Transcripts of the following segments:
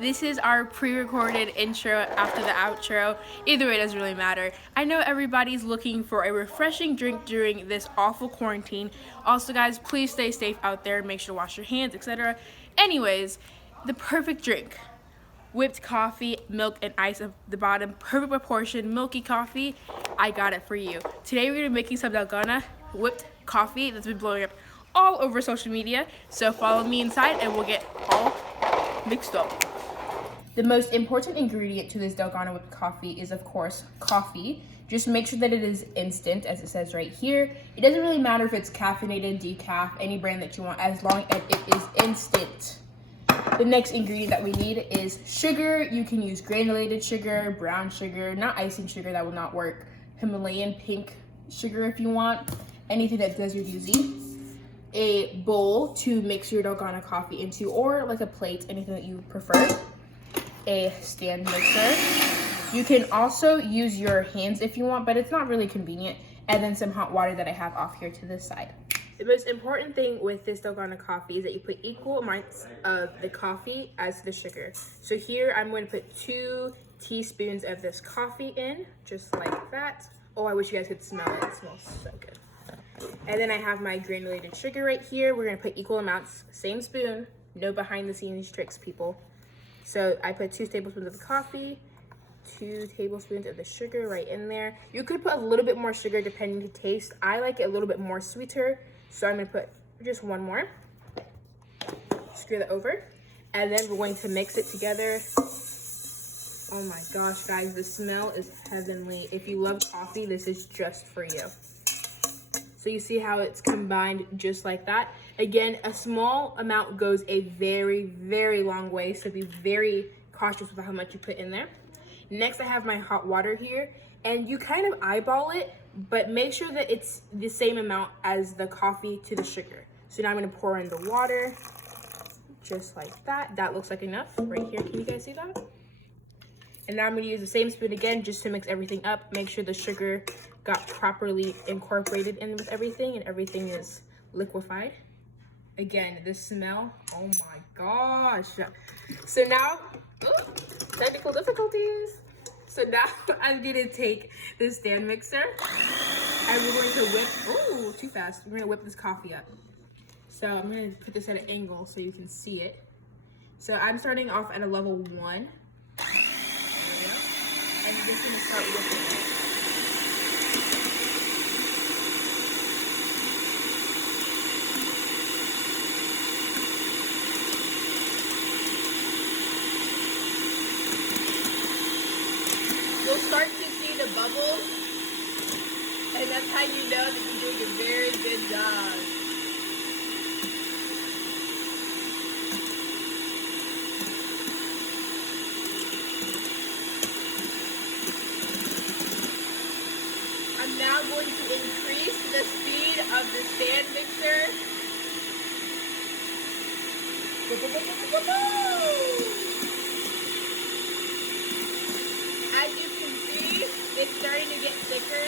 This is our pre-recorded intro after the outro. Either way, it doesn't really matter. I know everybody's looking for a refreshing drink during this awful quarantine. Also, guys, please stay safe out there. Make sure to wash your hands, etc. Anyways, the perfect drink. Whipped coffee, milk, and ice at the bottom. Perfect proportion, milky coffee. I got it for you. Today we're going to be making some Dalgona whipped coffee that's been blowing up all over social media. So follow me inside and we'll get all mixed up. The most important ingredient to this Dalgona whipped coffee is, of course, coffee. Just make sure that it is instant, as it says right here. It doesn't really matter if it's caffeinated, decaf, any brand that you want, as long as it is instant. The next ingredient that we need is sugar. You can use granulated sugar, brown sugar, not icing sugar, that will not work. Himalayan pink sugar if you want. Anything that does your DZ. A bowl to mix your Dalgona coffee into, or like a plate, anything that you prefer. A stand mixer. You can also use your hands if you want, but it's not really convenient. And then some hot water that I have off here to this side. The most important thing with this Dalgona coffee is that you put equal amounts of the coffee as the sugar. So here I'm going to put 2 teaspoons of this coffee in, just like that. Oh, I wish you guys could smell it. It smells so good. And then I have my granulated sugar right here. We're going to put equal amounts, same spoon. No behind the scenes tricks, people. So I put 2 tablespoons of the coffee, 2 tablespoons of the sugar right in there. You could put a little bit more sugar depending to taste. I like it a little bit more sweeter, so I'm gonna put just 1 more. Screw that over. And then we're going to mix it together. Oh my gosh, guys, the smell is heavenly. If you love coffee, this is just for you. So you see how it's combined just like that. Again, a small amount goes a very, very long way, so be very cautious with how much you put in there. Next, I have my hot water here, and you kind of eyeball it, but make sure that it's the same amount as the coffee to the sugar. So now I'm gonna pour in the water, just like that. That looks like enough right here. Can you guys see that? And now I'm gonna use the same spoon again just to mix everything up. Make sure the sugar got properly incorporated in with everything and everything is liquefied. Again, the smell, oh my gosh. So now, technical difficulties. So now I'm gonna take the stand mixer and we're going to whip, too fast. We're gonna whip this coffee up. So I'm gonna put this at an angle so you can see it. So I'm starting off at a level 1. There we go. And I'm just gonna start whipping it. You'll start to see the bubbles, and that's how you know that you're doing a very good job. I'm now going to increase the speed of the stand mixer. As you can see, it's starting to get thicker.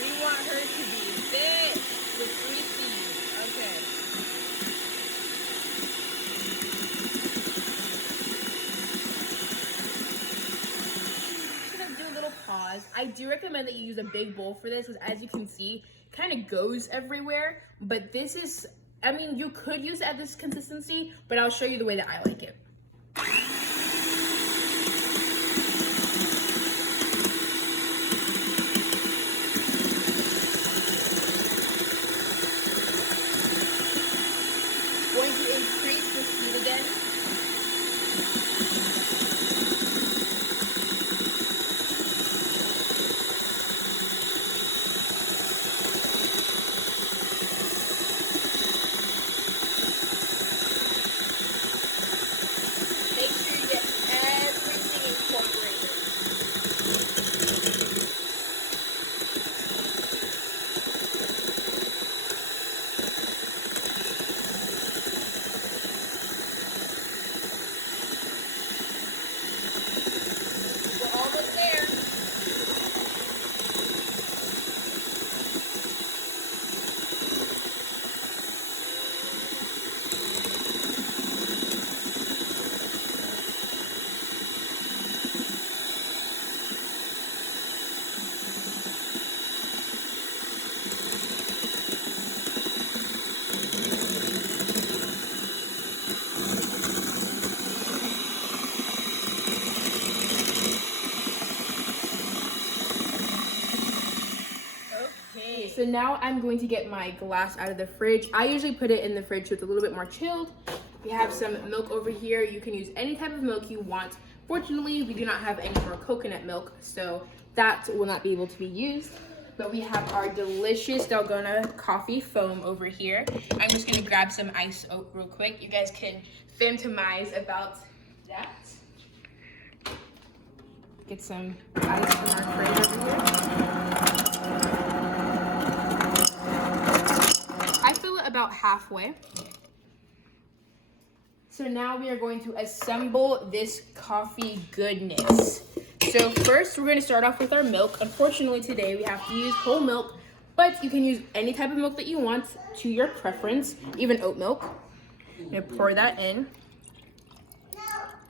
We want her to be thick with 3 C's. Okay. I'm gonna do a little pause. I do recommend that you use a big bowl for this, because as you can see, it kind of goes everywhere. But this is, I mean, you could use it at this consistency, but I'll show you the way that I like it. Going to increase the speed again. so now I'm going to get my glass out of the fridge. I usually put it in the fridge so it's a little bit more chilled. We have some milk over here. You can use any type of milk you want. Fortunately, we do not have any more coconut milk, so that will not be able to be used. But we have our delicious Dalgona coffee foam over here. I'm just gonna grab some ice real quick. You guys can fantasize about that. Get some ice from our fridge over here. I fill it about halfway. So now we are going to assemble this coffee goodness. So first we're gonna start off with our milk. Unfortunately today we have to use whole milk, but you can use any type of milk that you want to your preference, even oat milk. I'm gonna pour that in.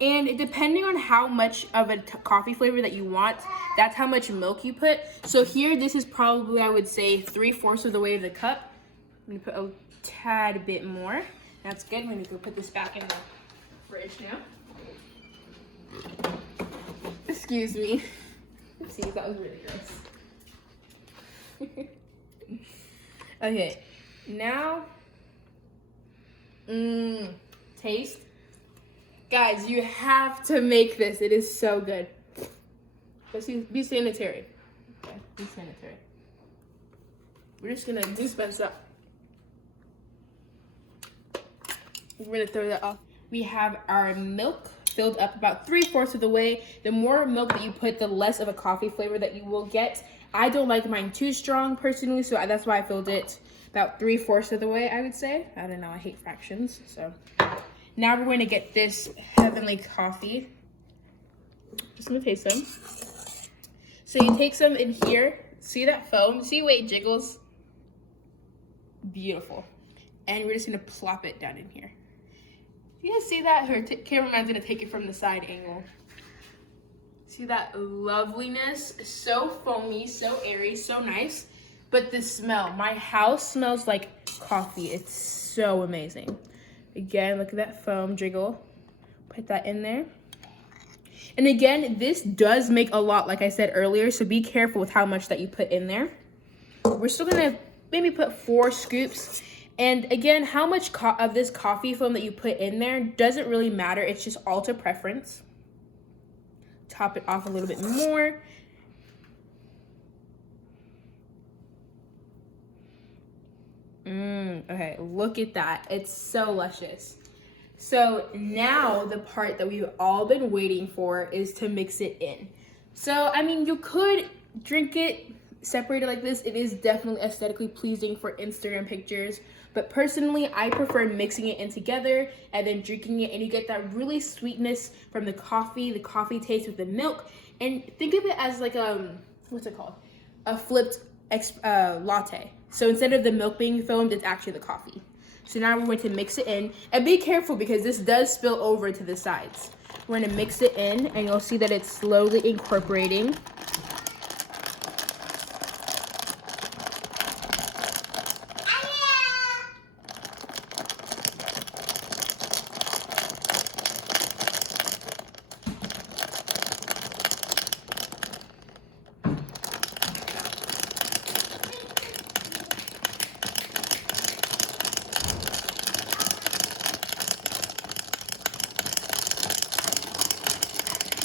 And depending on how much of a coffee flavor that you want, that's how much milk you put. So here, this is probably, I would say, 3/4 of the way of the cup. I'm gonna put a tad bit more. That's good. I'm gonna go put this back in the fridge now. Excuse me. Oopsies, that was really gross. Okay, now, taste. Guys, you have to make this. It is so good. Let's be sanitary. Okay, be sanitary. We're just gonna dispense up. We're gonna throw that off. We have our milk filled up about 3/4 of the way. The more milk that you put, the less of a coffee flavor that you will get. I don't like mine too strong personally, so that's why I filled it about 3/4 of the way, I would say. I don't know, I hate fractions, so. Now we're going to get this heavenly coffee. Just gonna taste some. So you take some in here. See that foam? See the way it jiggles? Beautiful. And we're just gonna plop it down in here. You guys see that? Her cameraman's gonna take it from the side angle. See that loveliness? So foamy, so airy, so nice. But the smell, my house smells like coffee. It's so amazing. Again, look at that foam jiggle. Put that in there. And again, this does make a lot, like I said earlier, so be careful with how much that you put in there. We're still gonna maybe put 4 scoops. And again, how much of this coffee foam that you put in there doesn't really matter. It's just all to preference. Top it off a little bit more. Okay, look at that. It's so luscious. So now the part that we've all been waiting for is to mix it in. So, I mean, you could drink it separated like this. It is definitely aesthetically pleasing for Instagram pictures. But personally, I prefer mixing it in together and then drinking it, and you get that really sweetness from the coffee taste with the milk. And think of it as like what's it called? A flipped latte. So instead of the milk being foamed, it's actually the coffee. So now we're going to mix it in. And be careful because this does spill over to the sides. We're going to mix it in, and you'll see that it's slowly incorporating.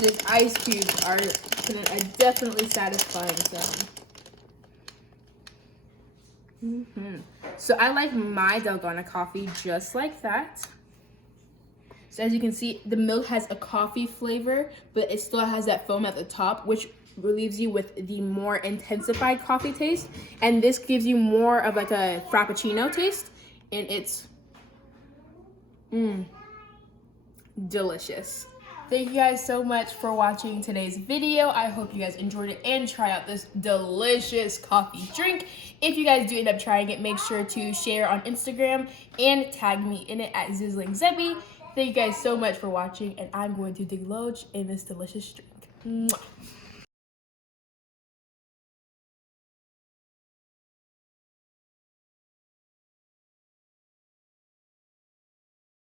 These ice cubes are definitely satisfying sound. So I like my Dalgona coffee just like that. So as you can see, the milk has a coffee flavor, but it still has that foam at the top, which relieves you with the more intensified coffee taste. And this gives you more of like a Frappuccino taste, and it's delicious. Thank you guys so much for watching today's video. I hope you guys enjoyed it and try out this delicious coffee drink. If you guys do end up trying it, make sure to share on Instagram and tag me in it at ZizzlingZebby. Thank you guys so much for watching, and I'm going to indulge in this delicious drink. Mwah.